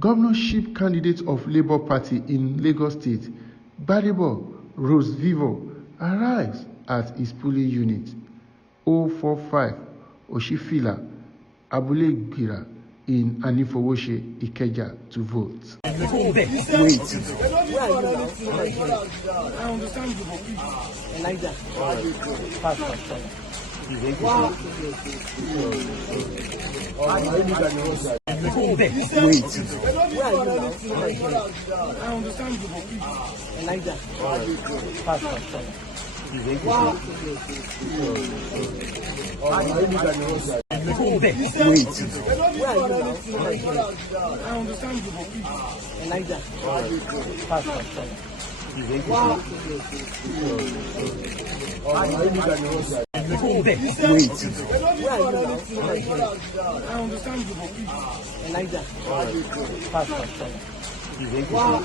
Governorship candidate of Labour Party in Lagos State, Gbadebo Rhodes Vivour, arrives at his polling unit 045 Oshifila, Abule in Anifowose, Ikeja to vote. Wait. Where are you now? I understand you, Elijah. Pass. Wow. Wait. Where are you now? I understand you, Elijah. Pass. Wow. Wait. Where are you now? I understand you, Elijah. Pass. Wow. Wait. Where are you now? I understand you, Elijah. Pass. Wow.